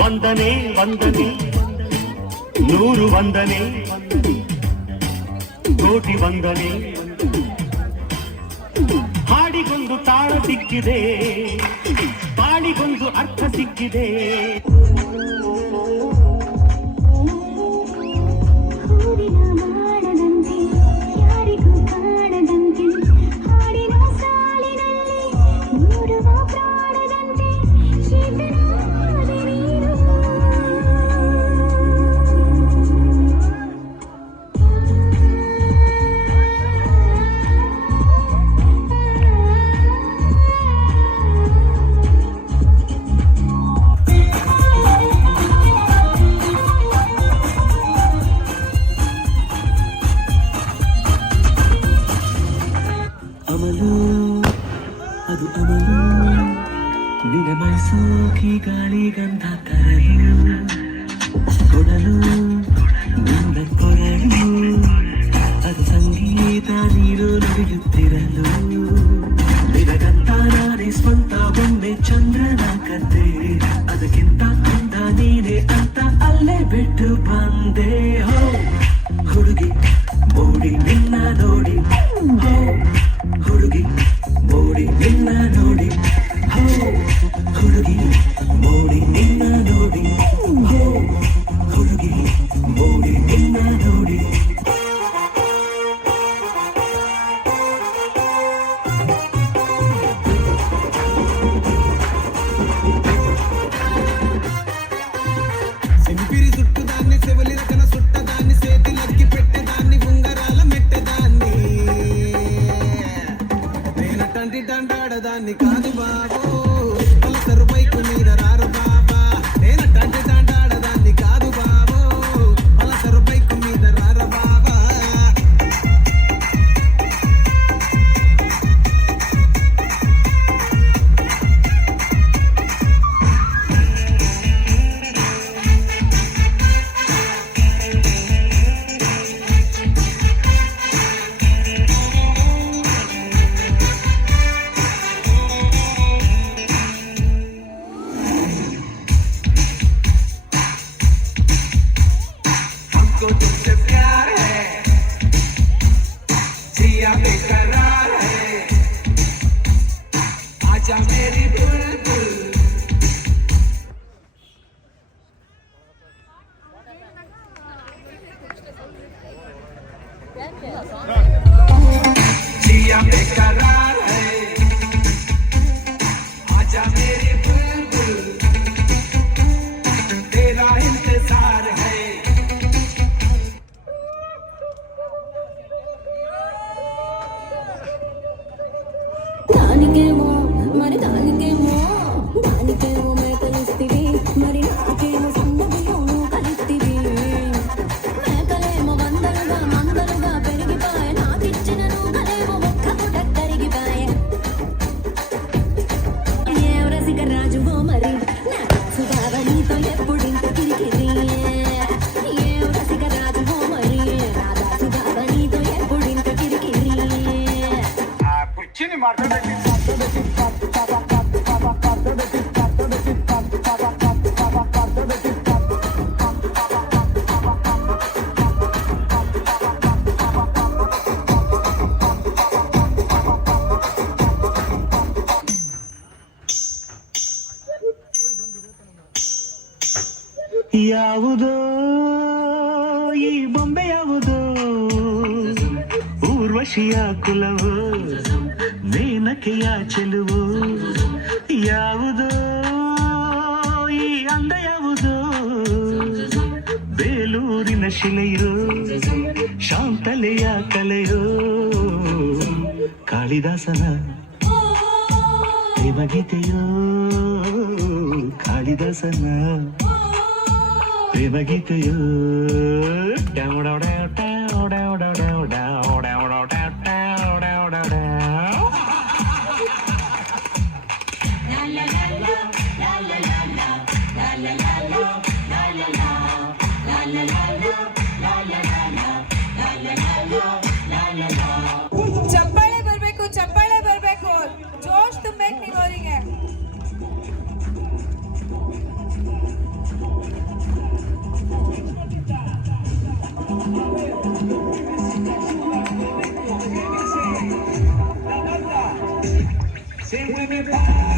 ವಂದನೆ ವಂದನೆ ನೂರು ವಂದನೆ ಕೋಟಿ ವಂದನೆ. ಹಾಡಿಗೊಂದು ತಾಳ ಸಿಕ್ಕಿದೆ, ಪಾಡಿಗೊಂದು ಅರ್ಥ ಸಿಕ್ಕಿದೆ. ಅದು ಅಮಲು ನಿನ ಮೈಸೂಕಿ ಗಾಳಿ ಗಂಧ ಕರಳು ಕೊಡಲು ನಿನ್ನ ಕೊರಳು ಅದು ಸಂಗೀತ ನೀರು ನುಡಿಯುತ್ತಿರಲು ನಿನಗಂತ ನಾನೇ ಸ್ವಂತ ಒಮ್ಮೆ ಚಂದ್ರನ ಕತೆ ಅದಕ್ಕಿಂತ ಅಂದ ನೀನೆ ಅಂತ ಅಲ್ಲೇ ಬಿಟ್ಟು ಬಂದೆ. ಹೋ ಹುಡುಗಿ ಮೋಡಿ ನಿನ್ನ ನೋಡಿ, ಹೋ ಹುಡುಗಿ ಮೋಡಿ ನಿನ್ನ ನೋಡಿ, ಹೋ ಹುಡುಗಿ ಮೋಡಿ ನಿನ್ನ ನೋಡಿ, ಹೋ ಹುಡುಗಿ ಮೋಡಿ ನಿನ್ನ ನೋಡಿ. సెంపిరి చుట్టుదాన్ని సెవలి రకన సుట్టదాన్ని చేతిలక్కి పెట్టేదాన్ని ఉంగరాల మెట్టదాన్ని నేనటంటి దండాడదాన్ని కాదు బాబు పలసరు బైకు మీద రారు బాబా. నేనటంటి దండాడదాన్ని కాదు బాబు పలసరు బైకు మీద రారు బాబా. हमको तुमसे प्यार है, जिया बेकरार है, आजा मेरी बुलबुल. जिया बेकरार है, आजा मेरी बुलबुल, तेरा इंतजार है. దానికేమో మరి దానికేమో దానికేమో మేకలిస్తివి మరి నాకేమో సందడిలోను కలిస్తివి. మేకలేమో వందలుగా మందలుగా పెరిగిపాయ నాకిచ్చిన నూకలేమో ఒక్క పుట కరిగిపాయ. ఏ రసిక రాజువో మరి నా సుబావ నీతో ఎప్పుడింత కిరికిరి. ఏ రసిక రాజువో మరి నా సుబావ నీతో ఎప్పుడింత కిరికిరి. ಯಾವುದೋ ಈ ಬೊಂಬೆ ಯಾವುದೋ ಊರ್ವಶಿಯ ಕುಲವು ಮೇನಕೆಯ ಚೆಲುವು. ಯಾವುದೋ ಈ ಅಂದ ಯಾವುದೋ ಬೇಲೂರಿನ ಶಿಲೆಯೋ ಶಾಂತಲೆಯ ಕಲೆಯೋ ಕಾಳಿದಾಸನ ಪ್ರೇಮಗೀತೆಯೋ ಕಾಳಿದಾಸನ ಪ್ರೇಮಗೀತೆಯೋ. ಚಪ್ಪಾಳೆ ಬರ್ಬೇಕು, ಚಪ್ಪಾಳೆ ಬರ್ಬೇಕು, ಜೋಶ್ ತುಂಬಬೇಕು ನೀವು ಅವರಿಗೆ. Sing with me,